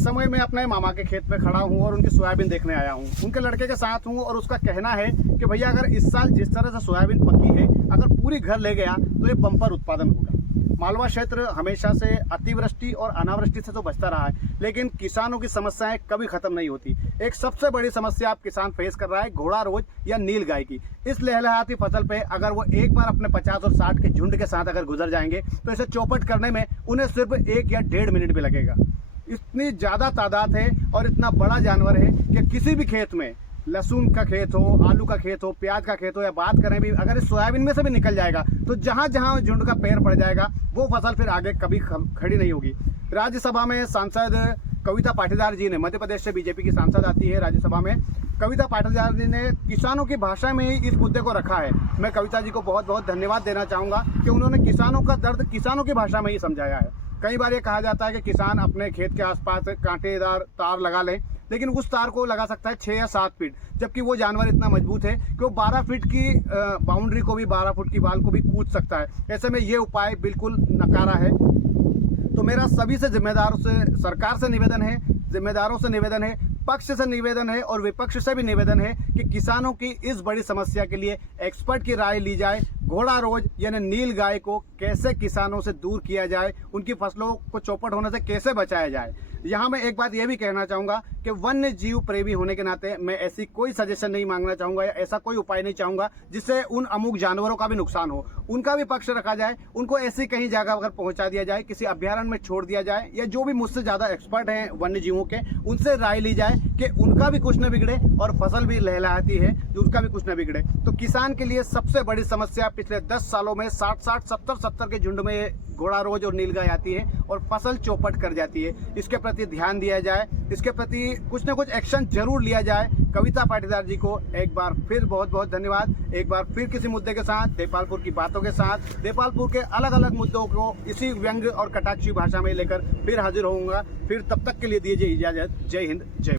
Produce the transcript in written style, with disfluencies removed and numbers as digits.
इस समय मैं अपने मामा के खेत में खड़ा हूँ और उनकी सोयाबीन देखने आया हूँ। उनके लड़के के साथ हूँ और उसका कहना है कि भैया अगर इस साल जिस तरह से सोयाबीन पकी है, अगर पूरी घर ले गया तो ये बम्पर उत्पादन होगा। मालवा क्षेत्र हमेशा से अतिवृष्टि और अनावृष्टि से तो बचता रहा है, लेकिन किसानों की समस्याएं कभी खत्म नहीं होती। एक सबसे बड़ी समस्या आप किसान फेस कर रहा है घोड़ा रोज या नील गाय की। इस लहलहाती फसल पे अगर वो एक बार अपने 50 और 60 के झुंड के साथ अगर गुजर जाएंगे तो इसे चौपट करने में उन्हें सिर्फ 1 या 1.5 मिनट भी लगेगा। इतनी ज्यादा तादाद है और इतना बड़ा जानवर है कि किसी भी खेत में, लहसुन का खेत हो, आलू का खेत हो, प्याज का खेत हो, या बात करें भी अगर इस सोयाबीन में से भी निकल जाएगा तो जहां जहां झुंड का पैर पड़ जाएगा वो फसल फिर आगे कभी खड़ी नहीं होगी। राज्यसभा में सांसद कविता पाटीदार जी ने, मध्य प्रदेश से बीजेपी की सांसद आती है राज्यसभा में, कविता पाटीदार जी ने किसानों की भाषा में ही इस मुद्दे को रखा है। मैं कविता जी को बहुत बहुत धन्यवाद देना चाहूंगा कि उन्होंने किसानों का दर्द किसानों की भाषा में ही समझाया है। कई बार ये कहा जाता है कि किसान अपने खेत के आसपास कांटेदार तार लगा ले, लेकिन उस तार को लगा सकता है 6 या 7 फीट, जबकि वो जानवर इतना मजबूत है कि वो 12 फीट की बाउंड्री को भी, 12 फुट की वाल को भी कूद सकता है। ऐसे में ये उपाय बिल्कुल नकारा है। तो मेरा सभी से जिम्मेदारों से, सरकार से निवेदन है, जिम्मेदारों से निवेदन है, पक्ष से निवेदन है और विपक्ष से भी निवेदन है कि किसानों की इस बड़ी समस्या के लिए एक्सपर्ट की राय ली जाए। घोड़ा रोज यानी नील गाय को कैसे किसानों से दूर किया जाए, उनकी फसलों को चौपट होने से कैसे बचाया जाए। यहाँ मैं एक बात यह भी कहना चाहूंगा कि वन्य जीव प्रेमी होने के नाते मैं ऐसी कोई सजेशन नहीं मांगना चाहूंगा या ऐसा कोई उपाय नहीं चाहूंगा जिससे उन अमुक जानवरों का भी नुकसान हो। उनका भी पक्ष रखा जाए, उनको ऐसी कहीं जगह अगर पहुंचा दिया जाए, किसी अभ्यारण्य में छोड़ दिया जाए, या जो भी मुझसे ज्यादा एक्सपर्ट हैं वन्य जीवों के, उनसे राय ली जाए कि उनका भी कुछ न बिगड़े और फसल भी लहलहाती है जो उसका भी कुछ न बिगड़े। तो किसान के लिए सबसे बड़ी समस्या पिछले 10 सालों में 60-60, 70-70 के झुंड में घोड़ा रोज और नीलगाय आती है और फसल चौपट कर जाती है। इसके प्रति ध्यान दिया जाए, इसके प्रति कुछ न कुछ एक्शन जरूर लिया जाए। कविता पाटीदार जी को एक बार फिर बहुत बहुत धन्यवाद। एक बार फिर किसी मुद्दे के साथ, देपालपुर की बातों के साथ, देपालपुर के अलग अलग मुद्दों को इसी व्यंग्य और कटाक्षी भाषा में लेकर फिर हाजिर होऊंगा। फिर तब तक के लिए दीजिए इजाजत। जय हिंद, जय